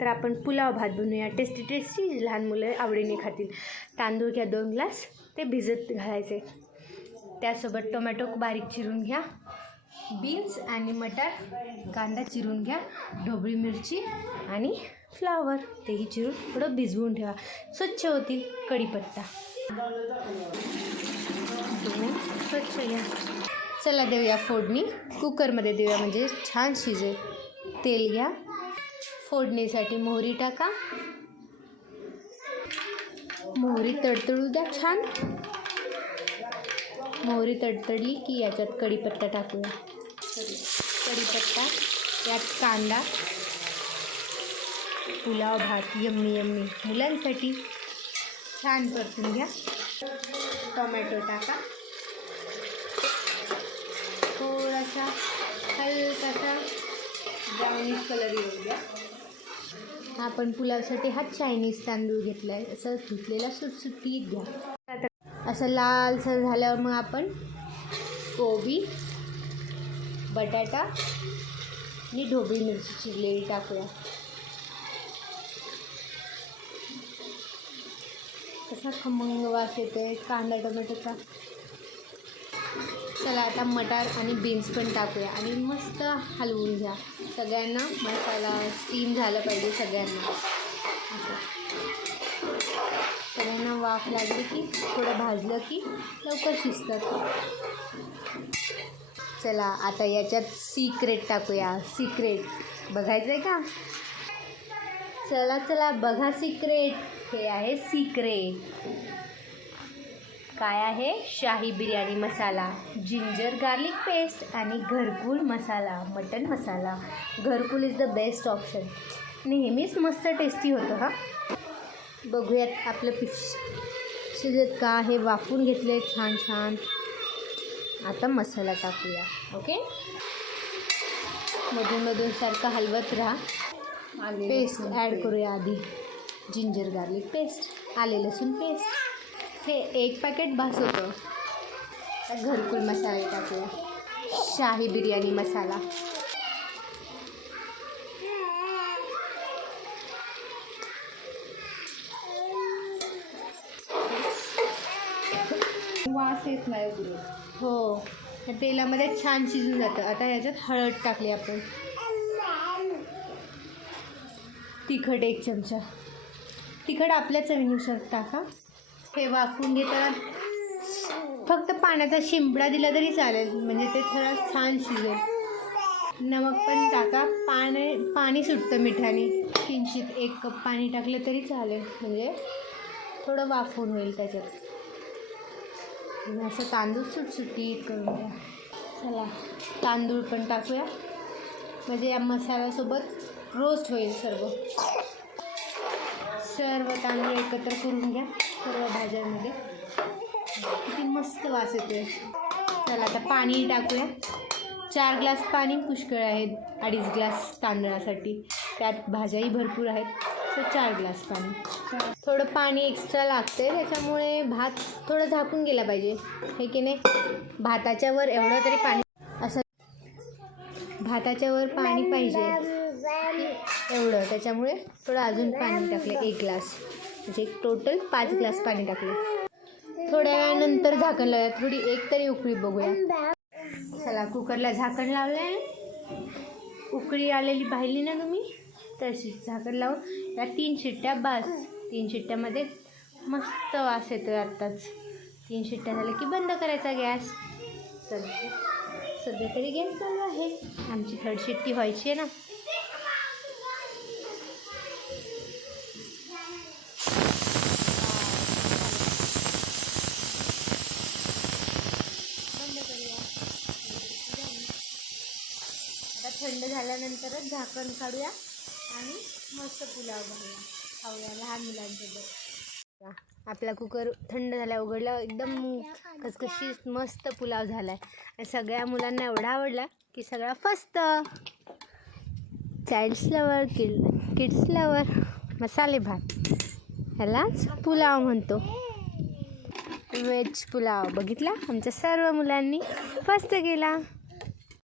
तर आपण पुलाव भात बनवूया. टेस्टी टेस्टी, लहान मुलं आवडीने खातील. तांदूळ घ्या 2 ग्लास, ते भिजत घालायचे. त्यासोबत टोमॅटो बारीक चिरून घ्या, बीन्स आणि मटार, कांदा चिरून घ्या, ढोबळी मिरची आणि फ्लावर तेही चिरून थोडं भिजवून ठेवा. स्वच्छ होतील. कढीपत्ता स्वच्छ घ्या. चला देऊया फोडणी. कुकरमध्ये देऊया म्हणजे छान शिजेल. तेल घ्या. फोडणीसाठी मोहरी टाका. मोहरी तडतडू द्या छान. मोहरी तडतडली की याच्यात कढीपत्ता टाकूया. कढीपत्ता, यात कांदा. पुलाव भात यम्मी यम्मी मुलांसाठी छान परतून घ्या. टोमॅटो टाका. थोडासा हलकासा ब्राउनिश कलर येऊ द्या. आपण पुलावसाठी हा चायनीज तांदूळ घेतला आहे. असं धुतलेला सुटसुटीत घ्या. असं लालसर झाल्यावर मग आपण कोबी, बटाटा आणि ढोबळी मिरची चिरलेली टाकूया. कसा खमंग वास येतोय कांदा टोमॅटोचा. चला आता मटार आणि बीन्स पण टाकूया आणि मस्त हलवून घ्या. सगळ्यांना मसाला स्टीम झालं पाहिजे. सगळ्यांना वाफ लागली की थोडं भाजलं की लवकर शिजतात. चला आता याच्यात सिक्रेट टाकूया. सिक्रेट बघायचं आहे का? चला चला बघा सिक्रेट. हे आहे सिक्रेट. काय आहे? शाही बिर्याणी मसाला, जिंजर गार्लिक पेस्ट आणि घरकुल मसाला, मटन मसाला. घरकुल इज द बेस्ट ऑप्शन. नेहमीच मस्त टेस्टी होतं. हा बघूयात आपलं शिजत का. हे वाफून घेतले छान छान. आता मसाला टाकूया. ओके, मधून मधून सारखं हलवत राहा. पेस्ट ॲड करूया आधी. जिंजर गार्लिक पेस्ट, आले लसूण पेस्ट. हे 1 पॅकेट भास होतं. घरकुल मसाला टाकूया. शाही बिर्याणी मसाला. वास येत नाही उघडून. हो, तेलामध्ये छान शिजून जातं. आता याच्यात हळद टाकली आपण. तिखट 1 चमचा. तिखट आपल्या चवीनुसार टाका. हे वाफवून घेताना फक्त पाण्याचा शिंपडा दिला तरी चालेल, म्हणजे ते थोडं छान शिजेल. नमक पण टाका. पाणी सुटतं मिठाने. किंचित 1 कप पाणी टाकलं तरी चालेल, म्हणजे थोडं वाफवून होईल त्याच्यात. असं तांदूळ सुटसुटीत करून द्या. चला तांदूळ पण टाकूया, म्हणजे या मसाल्यासोबत रोस्ट होईल सर्व. तांदूळ एकत्र करून घ्या सर्व भाज्यांमध्ये. किती मस्त वास येतोय. चला आता पाणी टाकूया. 4 ग्लास पाणी पुष्कळ आहेत. 2.5 ग्लास तांदळासाठी. त्यात भाज्याही भरपूर आहेत, तर 4 ग्लास पाणी. थोडं पाणी एक्स्ट्रा लागते, त्याच्यामुळे भात थोडं झाकून गेला पाहिजे, हे की नाही. भाताच्या वर एवढं तरी पाणी, असं भाताच्या वर पाणी पाहिजे एवढं. त्याच्यामुळे थोडं अजून पाणी टाकले 1 ग्लास, म्हणजे टोटल 5 ग्लास पाणी टाकले. थोड्या वेळानंतर झाकण लावूया. थोडी 1 तरी उकळी बघूया. चला कुकरला झाकण लावलं आहे. उकळी आलेली पाहिली ना तुम्ही, तशीच झाकण लावून या 3 शिट्ट्या बस. 3 शिट्ट्यामध्ये मस्त वास येतो आत्ताच. 3 शिट्ट्या झाल्या की बंद करायचा गॅस. सध्या तरी गॅस चालू आहे. आमची 3rd शिट्टी व्हायची आहे ना. बंद करूया. आता थंड झाल्यानंतरच झाकण काढूया आणि मस्त पुलाव बनवूया, खाऊया लहान मुलांसोबत. आपला कुकर थंड झाला, उघडला, एकदम खसखशीत मस्त पुलाव झाला आहे. आणि सगळ्या मुलांना एवढा आवडला की सगळा फस्त. चाइल्ड्स लवर, किड्स लवर मसाले भात, ह्यालाच पुलाव म्हणतो. व्हेज पुलाव बघितला. आमच्या सर्व मुलांनी फस्त केला.